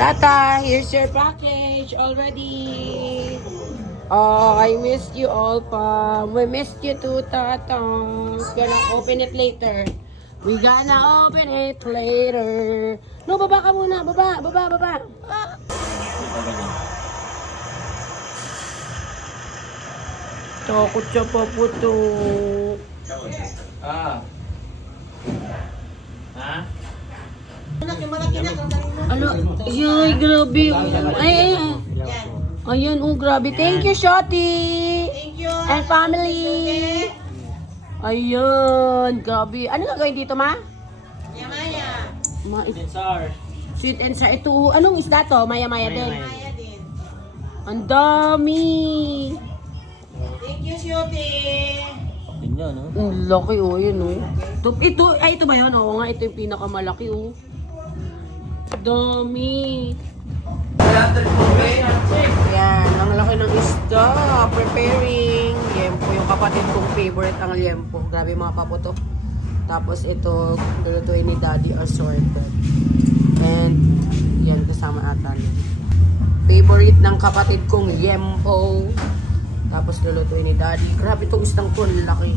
Tata, here's your package already. Oh, I missed you all, pa. We missed you too, Tata. Gonna open it later. We gonna open it later. No, baba ka muna. Baba. Takot siya pa po to. Ano? Ay, grabe. Ay. Ayan, grabe. Thank you, Shotty. Thank you. And family. Ayan, grabe. Ano gagawin dito, ma? Maya. Sweet and sour. Ito, anong isda to? Maya-maya din. Maya din. Ang dami. Thank you, Shopee. Ang laki, oh. Yun, oh. Ito ba yun? Oo nga, ito yung pinakamalaki, oh. Dami. Yan, ang laki ng isda. Preparing. Liempo, yung kapatid kong favorite ang liempo. Grabe mga paputok. Tapos ito, lulutuin ni Daddy assorted. And, yan, kasama ata. Favorite ng kapatid kong liempo. Tapos lulutuin ni Daddy. Grabe itong isdang to, laki.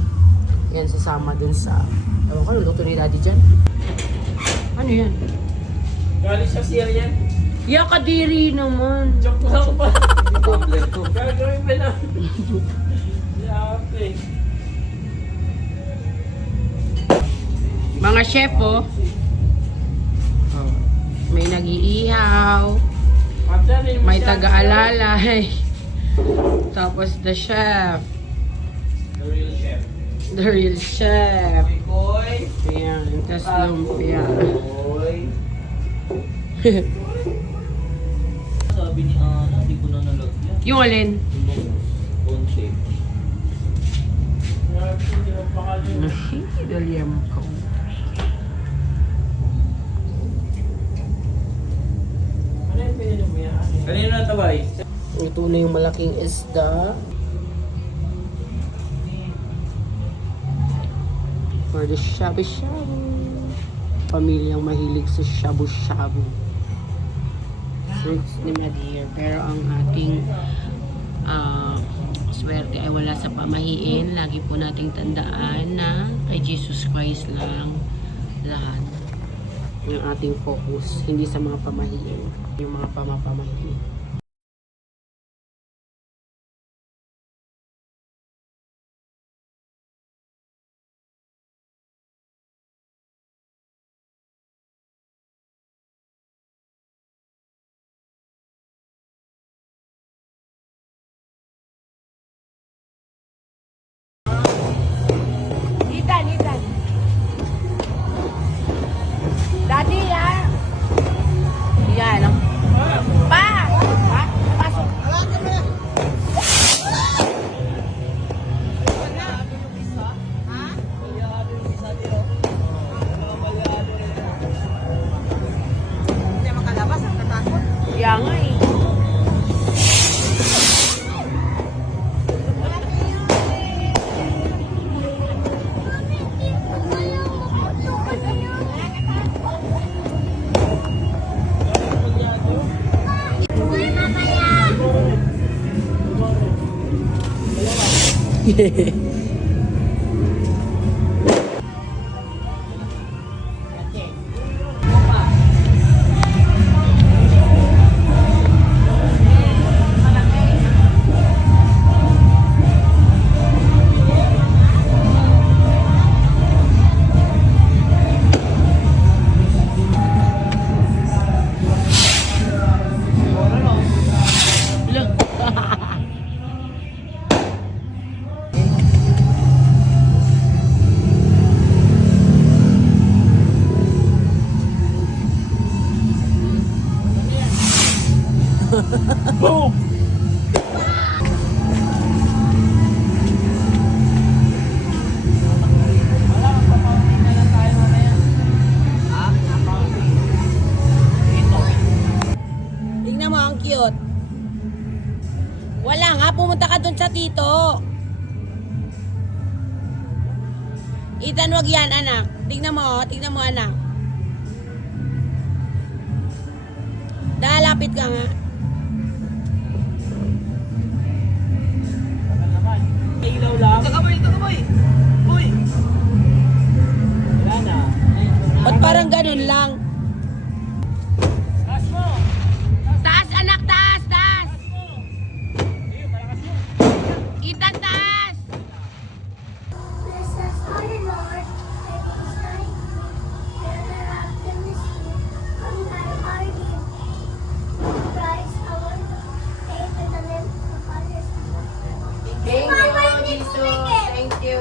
Yan, sasama dun sa... Ewan ko, luluto ni Daddy dyan. Ano yan? Galing siya Syrian. Ya, kadiri naman. Joke lang pa. Gagawin ba na? Yape. Mga chef, oh. May nag-iihaw. May taga-alalay. Tapos the chef. The real chef. The real chef. Koy. Ayan, tas lumpia. Koy. Sabi ni Ana, di ko na nalagyan. Yung alin? Bone shape. Daliam ko. Kanino na tabay? Ito na yung malaking isda. For the shabu-shabu. Pamilyang mahilig sa shabu-shabu. Fruits ni Madeir. Pero ang ating swerte ay wala sa pamahiin. Lagi po nating tandaan na kay Jesus Christ lang lahat. Yung ating focus. Hindi sa mga pamahiin. Yung mga pamapamahiin. Nitan. Daddy, ya. Yan. Pa! Ha? Pasok. Hindi makalabas, ang katakot. Kaya nga eh. Boom! Tingnan mo, ang cute. Wala nga, pumunta ka dun sa tito. Ethan, wag yan, anak. Tingnan mo, anak. Lapit ka nga. Ilaw lang. Kakaboy, kakaboy. Boy. Wala na. Ba't parang ganun lang? Taas anak, taas, taas! Ethan, taas! Bless us, O Lord, and beside you, and our optimism from thy party. Christ our Lord, faith in the name of the Father, Son, and Holy Spirit. Thank Mama, you, hindi Jesus. kumikit. Thank you.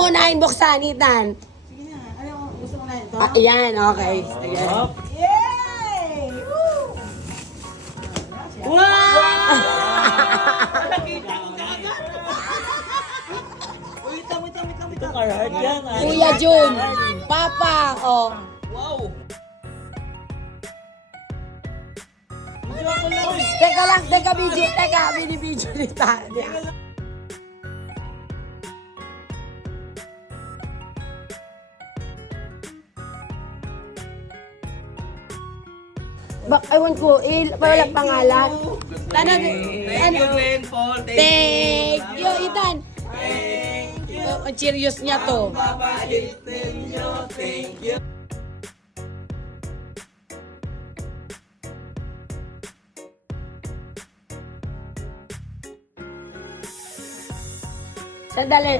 mo unahin buksan, Ethan? Sige na. Ano, gusto mo na ito? Ayan, okay. Ayan. Hop. Yay! Woo! Nakita ko kagad. Wait lang. Ito card yan. Kuya Jun, Papa, oh. Wow. Teka lang, binibidyo ni Tanya. Ewan ko, wala pangalan. Ano, Thank you, Glenn Paul. Thank you, Ethan. Thank you. Ang serious niya to. Babalitin nyo. Thank you. Sandali.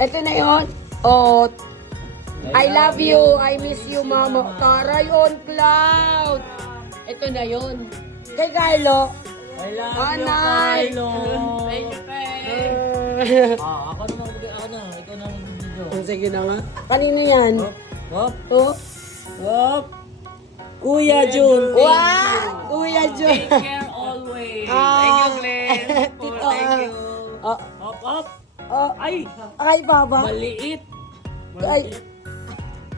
Ito na yun. Oh, I love you. I miss you, Mama. Taray on cloud. Ito na yun. Kay Carlo. I love Oh, you, nice. Carlo. Thank you, Tay. Ako na. Ikaw na mag-video. Sige na nga. Kanino yan? Hop. Oh. Hop. Kuya Jun. Wow! Kuya Jun. Take care always. Ah. Thank you, Glenn Paul. Tito, Thank you. Oh, Hop, hop. oh. Ay, Ay, Baba. maliit. Ay.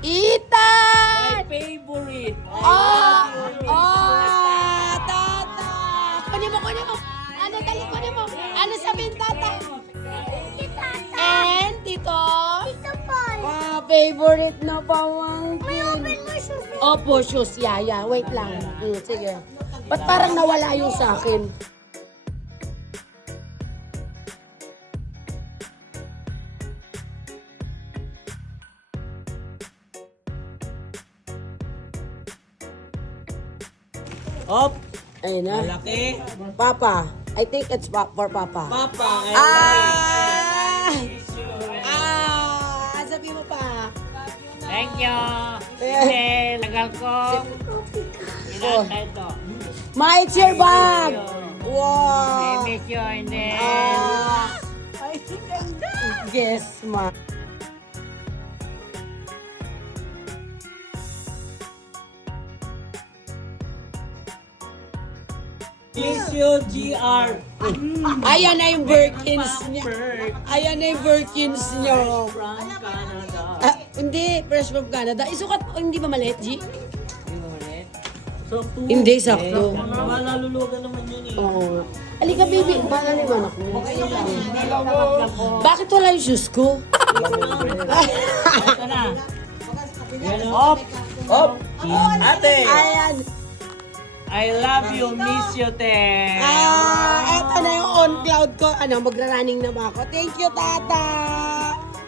Ethan! My favorite. Ah! Ah! Tata! Kunin mo. Ano, dali, kunin mo. Ano sabihin, Tata? And, Tito? Tito Paul. Ah, favorite na pamangkin. May open mo shoes. Opo, shoes. Yeah. Wait lang. Sige. Ba't parang nawala yung sa akin? Hop. Ayun na. Malaki. Papa. I think it's for Papa. Papa. Sabi mo pa. Thank you. Eh. Tagal ko. Oh. Ito. Ma, it's your bag. Wow. I miss you and then... I think I'm done. Yes, ma. Miss you, GR. Ayan na yung Birkins niya. Ayan na yung Birkins niya. From Canada. Hindi, fresh from Canada. Isukat, hindi ba maliit, G? So, Hindi, sakto. Malululugan naman yun eh. Oo. Halika, baby. Baka na yung anak mo. Bakit wala yung shoes ko? Ito na. Hop. Hop. Ate. Ayan. I love you, miss you, te. Eto na yung on cloud ko. Ano, magra-running na ba ako? Thank you, Tata!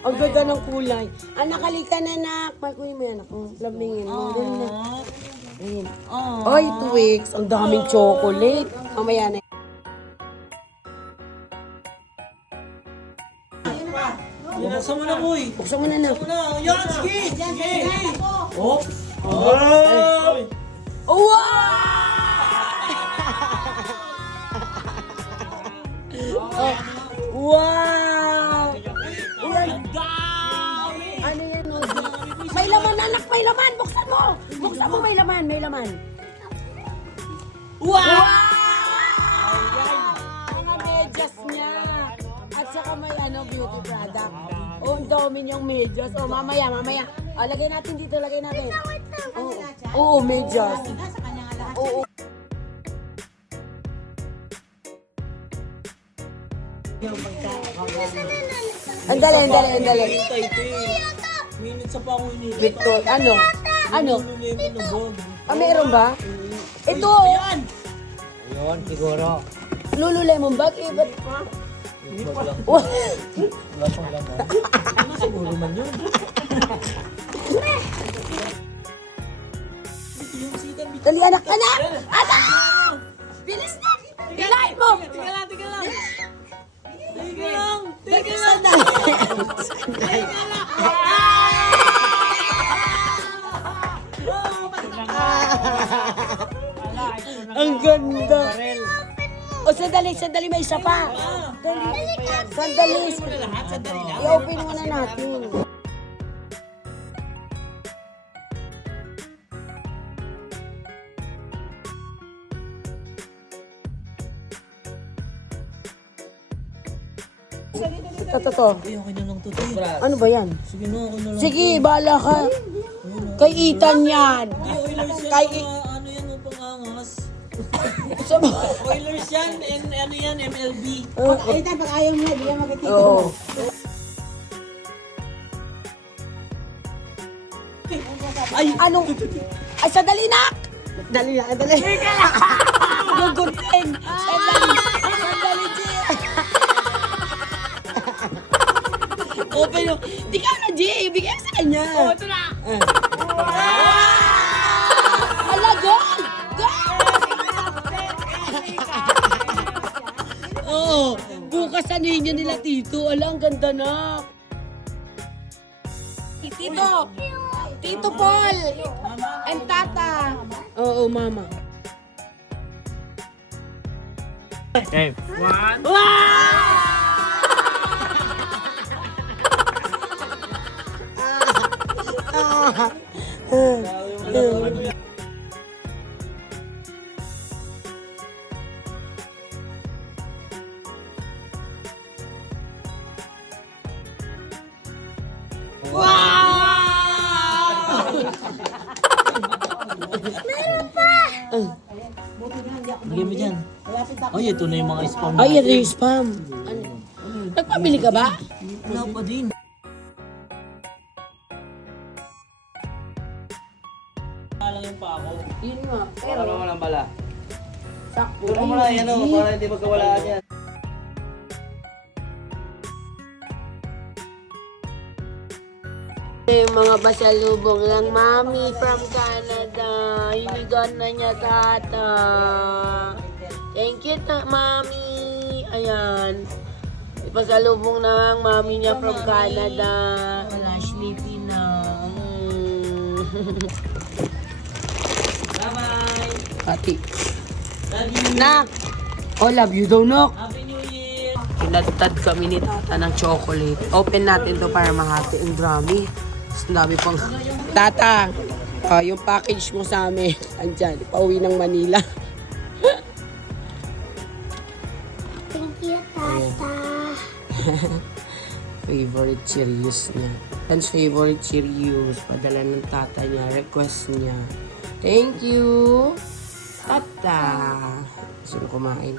Ang ganda ng kulay. Anak, halika na, anak. Markunin mo yan ako. Lambingin mo. Ganun na. Ayun. Oy, 2 weeks. Ang daming chocolate. Mamaya na. Buksan mo na, boy. Buksan mo na na. Buksan mo na. Yan, sige. Sige. Hop. Ay. Wow! Wow! Uy, ano yan, no? May laman, anak, may laman! Buksan mo! Buksan mo, may laman, may laman. Wow! Mga medyas niya. At saka may beauty product. Oh, ang dami niyang medyas. Oh, mamaya. Oh, lagay natin dito, lagay natin. Oo, medyas. Oo. Andali. Hintay, te. Minutes pa ako hinihintay. Victor, ano? Lululemon na bag. Meron ba? Ito! Ayun, siguro. Lululemon bag? Ba't? Wala pang laman. Ano siguro man yun? Dali, anak! Anak! Bilis na! Hilahin mo! Tingnan lang. Teka lang! Ang ganda! O, sandali, may isa pa. Sandali. I-open muna natin. Ito. Ay, okay na lang to. Ano ba yan? Sige na, okay na lang. Sige, bahala ka. Kay Ethan yan. Oilers yan, Kay ano yan, upang angas. Sa Oilers yan, and ano yan, MLB. Ay, pag ayaw mo na, di yan makikita. Oo. Ay, ano? Ay, sandali na! Dali. Gugutin. Sandali, G. Open mo. Di ka na, G. Bigay mo sa kanya. Oo, ito na. Hala, goal! Oo. Bukas ano yun nila, Tito. Ala, ang ganda na. Tito Paul. And Tata. Oo, Mama. Okay. One. Bigyan mo dyan. Ay, ito na yung mga spam. Ay, ito yung spam. Ano? Nagpabili ka ba? Wala pa din. Lang yung pa ako. Yun nga. Para mo lang pala. Sakto. Pero mo na yan, para hindi magkawalaan yan. Yung mga basalubong lang, Mami from Canada. Hinigan na niya, Tata. Thank you, Mami. Ayan. Ipasalubong na ang Mami niya from Canada. Wala, sleepy na. Bye-bye. Pati. Love you. Nak! Oh, love you daw, Nok. Happy New Year. Pinatad kami ni Tata ng chocolate. Open natin to para mahati. Ang dami. Ang dami pang... Tata, yung package mo sa amin. Andyan, pauwi ng Manila. Thank you, Tata. Favorite Cheerios niya. Tan's favorite Cheerios. Padala ng tata niya. Request niya. Thank you, Tata. Gusto na kumain.